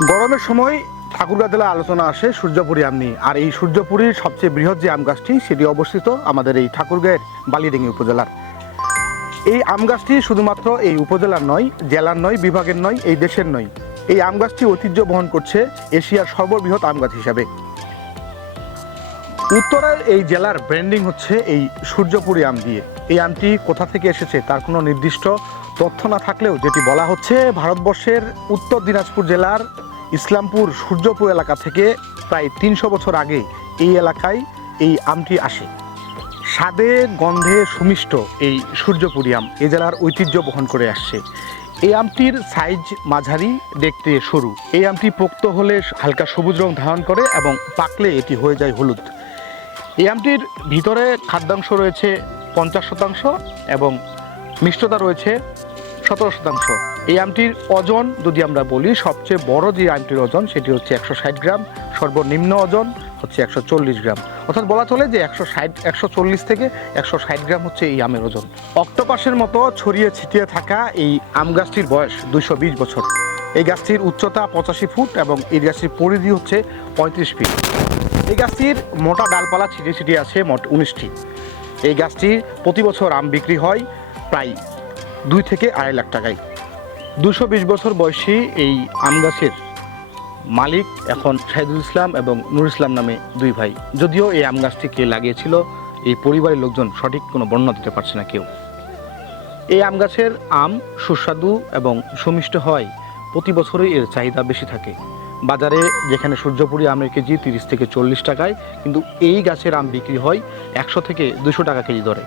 গরমের সময় ঠাকুরগাঁ জেলায় আলোচনা আসে সূর্যপুরী আম নিয়ে। আর এই সূর্যপুরীর সবচেয়ে বৃহৎ যে আম গাছটি, সেটি অবস্থিত আমাদের এই ঠাকুরগাঁয়ের বালিডেঙ্গি উপজেলার। এই আম গাছটি শুধুমাত্র এই উপজেলার নয়, জেলার নয়, বিভাগের নয়, এই দেশের নয়। এই আম গাছটি ঐতিহ্য বহন করছে এশিয়ার সর্ববৃহৎ আম গাছ হিসাবে। উত্তরের এই জেলার ব্র্যান্ডিং হচ্ছে এই সূর্যপুরী আম দিয়ে। এই আমটি কোথা থেকে এসেছে তার কোনো নির্দিষ্ট তথ্য না থাকলেও যেটি বলা হচ্ছে ভারতবর্ষের উত্তর দিনাজপুর জেলার ইসলামপুর সূর্যপুর এলাকা থেকে প্রায় তিনশো বছর আগে এই এলাকায় এই আমটি আসে। স্বাদে, গন্ধে সুমিষ্ট এই সূর্যপুরী আম এ জেলার ঐতিহ্য বহন করে আসছে। এই আমটির সাইজ মাঝারি, দেখতে সরু। এই আমটি পোক্ত হলে হালকা সবুজ রং ধারণ করে এবং পাকলে এটি হয়ে যায় হলুদ। এই আমটির ভিতরে খাদ্যাংশ রয়েছে পঞ্চাশ শতাংশ এবং মিষ্টতা রয়েছে সতেরো শতাংশ। এই আমটির ওজন যদি আমরা বলি, সবচেয়ে বড় যে আমটির ওজন সেটি হচ্ছে একশো ষাট গ্রাম, সর্বনিম্ন ওজন হচ্ছে একশো চল্লিশ গ্রাম। অর্থাৎ বলা চলে যে একশো ষাট, একশো চল্লিশ থেকে একশো ষাট গ্রাম হচ্ছে এই আমের ওজন। অক্টোপাসের মতো ছড়িয়ে ছিটিয়ে থাকা এই আম গাছটির বয়স দুইশো বিশ বছর। এই গাছটির উচ্চতা পঁচাশি ফুট এবং এই গাছটির পরিধি হচ্ছে পঁয়ত্রিশ ফিট। এই গাছটির মোটা ডালপালা ছিটিয়ে ছিটিয়ে আছে মোট উনিশটি। এই গাছটির প্রতি বছর আম বিক্রি হয় প্রায় দুই থেকে আড়াই লাখ টাকায়। দুশো বিশ বছর বয়সী এই আম গাছের মালিক এখন শাহিদুল ইসলাম এবং নুর ইসলাম নামে দুই ভাই। যদিও এই আম গাছটি কে লাগিয়েছিল, এই পরিবারের লোকজন সঠিক কোনো বর্ণনা দিতে পারছে না কেউ। এই আম গাছের আম সুস্বাদু এবং সুমিষ্ট হয়, প্রতি বছরই এর চাহিদা বেশি থাকে। বাজারে যেখানে সূর্যপুরি আমের কেজি তিরিশ থেকে চল্লিশ টাকায়, কিন্তু এই গাছের আম বিক্রি হয় একশো থেকে দুশো টাকা কেজি দরে।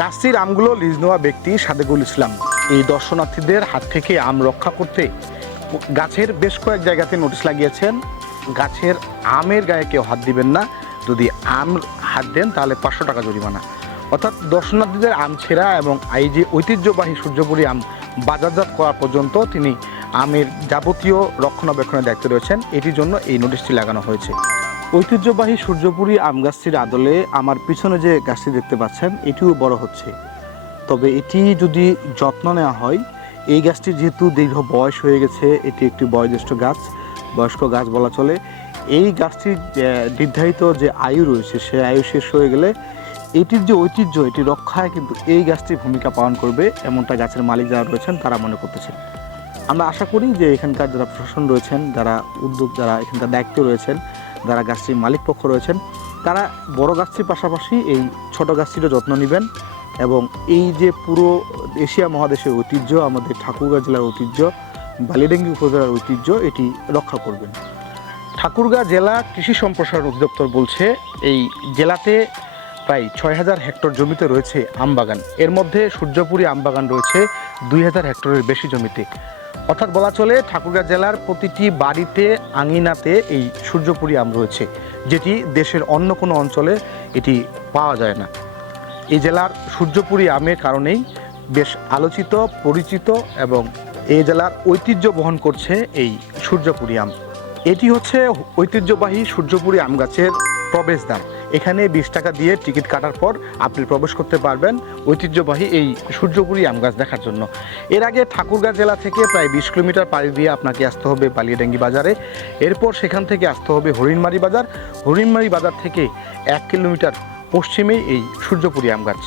গাছটির আমগুলো লিজ নেওয়া ব্যক্তি সাদেকুল ইসলাম। এই দর্শনার্থীদের হাত থেকে আম রক্ষা করতে গাছের বেশ কয়েক জায়গাতে নোটিশ লাগিয়েছেন। গাছের আমের গায়ে কেউ হাত দিবেন না। যদি আম হাত দেন, তাহলে পাঁচশো টাকা জরিমানা। অর্থাৎ দর্শনার্থীদের আম ছেঁড়া এবং এই যে ঐতিহ্যবাহী সূর্যপুরী আম বাজারজাত করা পর্যন্ত তিনি আমের যাবতীয় রক্ষণাবেক্ষণের দায়িত্বে রয়েছেন। এটির জন্য এই নোটিশটি লাগানো হয়েছে। ঐতিহ্যবাহী সূর্যপুরী আম গাছটির আদলে আমার পিছনে যে গাছটি দেখতে পাচ্ছেন, এটিও বড় হচ্ছে। তবে এটি যদি যত্ন নেওয়া হয়, এই গাছটি যেহেতু দীর্ঘ বয়স হয়ে গেছে, এটি একটি বয়োজ্যেষ্ঠ গাছ, বয়স্ক গাছ বলা চলে। এই গাছটির নির্ধারিত যে আয়ু রয়েছে, সে আয়ু শেষ হয়ে গেলে এটির যে ঐতিহ্য, এটি রক্ষায় কিন্তু এই গাছটি ভূমিকা পালন করবে, এমনটা গাছের মালিক যারা রয়েছেন, তারা মনে করতেছেন। আমরা আশা করি যে এখানকার যারা প্রশাসন রয়েছেন, যারা উদ্যোগ, যারা এখানকার দায়িত্ব রয়েছেন, যারা গাছটির মালিক পক্ষ রয়েছেন, তারা বড় গাছটির পাশাপাশি এই ছোট গাছটিরও যত্ন নেবেন এবং এই যে পুরো এশিয়া মহাদেশের ঐতিহ্য, আমাদের ঠাকুরগাঁ জেলার ঐতিহ্য, বালিডেঙ্গি উপজেলার ঐতিহ্য, এটি রক্ষা করবেন। ঠাকুরগাঁ জেলা কৃষি সম্প্রসারণ অধিদপ্তর বলছে, এই জেলাতে প্রায় ছয় হাজার হেক্টর জমিতে রয়েছে আমবাগান। এর মধ্যে সূর্যপুরী আমবাগান রয়েছে দুই হাজার হেক্টরের বেশি জমিতে। অর্থাৎ বলা চলে ঠাকুরগাঁ জেলার প্রতিটি বাড়িতে আঙিনাতে এই সূর্যপুরী আম রয়েছে, যেটি দেশের অন্য কোনো অঞ্চলে এটি পাওয়া যায় না। এই জেলার সূর্যপুরী আমের কারণেই বেশ আলোচিত, পরিচিত এবং এই জেলার ঐতিহ্য বহন করছে এই সূর্যপুরী আম। এটি হচ্ছে ঐতিহ্যবাহী সূর্যপুরী আম গাছের প্রবেশদ্বার। এখানে বিশ টাকা দিয়ে টিকিট কাটার পর আপনি প্রবেশ করতে পারবেন ঐতিহ্যবাহী এই সূর্যপুরী আম গাছ দেখার জন্য। এর আগে ঠাকুরগাঁ জেলা থেকে প্রায় বিশ কিলোমিটার পাড়ি দিয়ে আপনাকে আসতে হবে বালিয়াডাঙ্গি বাজারে। এরপর সেখান থেকে আসতে হবে হরিণমারি বাজার। হরিণমারি বাজার থেকে এক কিলোমিটার পশ্চিমেই এই সূর্যপুরী আম গাছ।